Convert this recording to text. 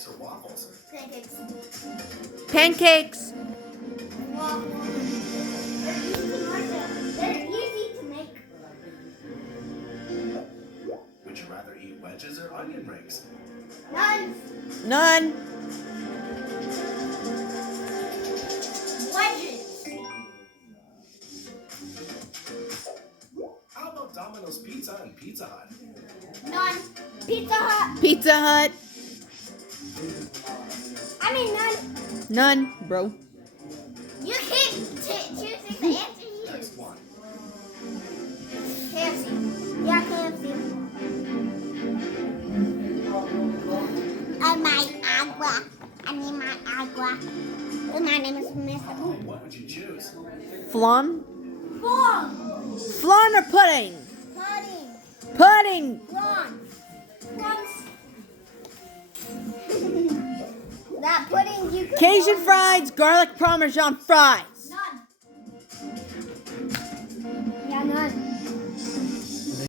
pancakes or waffles? Pancakes. Pancakes. Waffles. They're easy to make. Would you rather eat wedges or onion rings? None. None. Wedges. How about Domino's Pizza and Pizza Hut? None. Pizza Hut. Pizza Hut. I mean none. None, bro. You keep choosing the answer you Next use. one. KFC. Yeah, KFC. My agua. I need my agua. My name is Miss. What would you choose? Flan. Flan. Flan or pudding? Pudding. Pudding. Flan. That pudding you could Cajun fries, garlic parmesan fries.